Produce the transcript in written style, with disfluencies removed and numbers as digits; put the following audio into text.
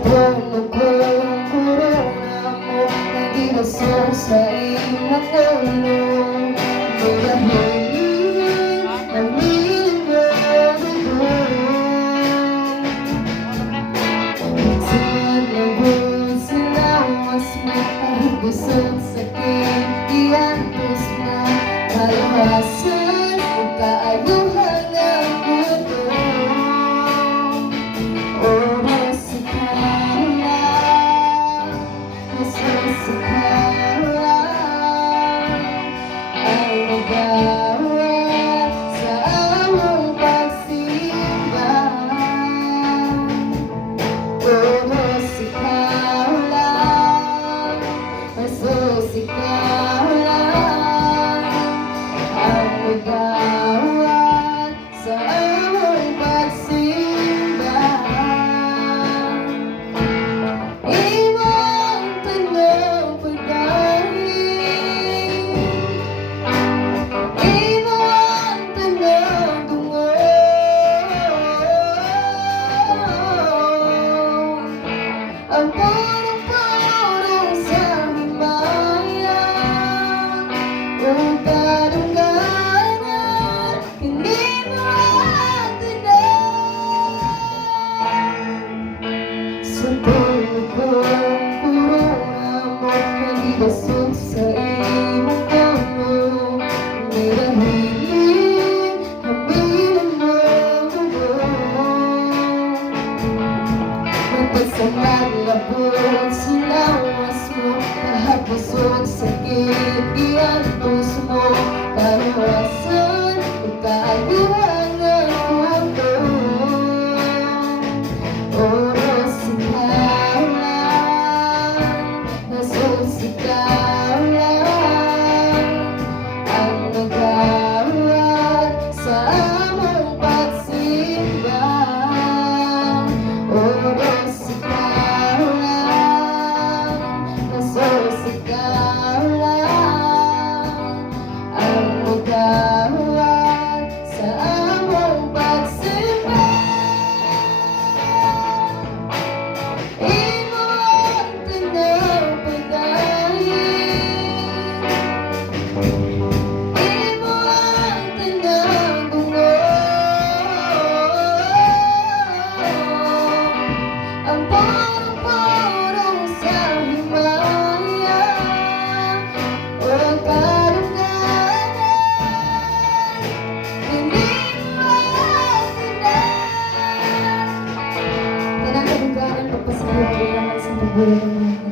puno kong corona mo nagilasong sa imong ulo. Mayahili na minagawa Sinalabon sila mas makahubusog sakit iantos na kalawasan o kaayuhan ng mundo. Oras sa kala, oras sa kala ang nagawa sa among pagsimba. Oras sa kala, oras sa kala ang nagawa sa among pagsimba. Imong tanong pagdahin, imong tanong tungon, ang parang-parang sa himaya o kadungganan, hindi matanan. Sa puno kong corona mo nagilasog sa imong ulo. Mayahili habilin mo Magpasamalabot sila mas mo nahapusog sakit iantos mo kalawasan o kaayuhan ng mundo. Oras sa kalan, nasod sa kalan ang nagawat sa among pagsimba. Oras sa kalan, nasod sa kalan ang nagawat sa among pagsimba. Imong tanong pagdahin, imong tanong tungon, ang parang-parang sa himaya o kadungganan, hindi matanan. Kanang kadungganan pagpasayaw ko lang sa buhay ng mga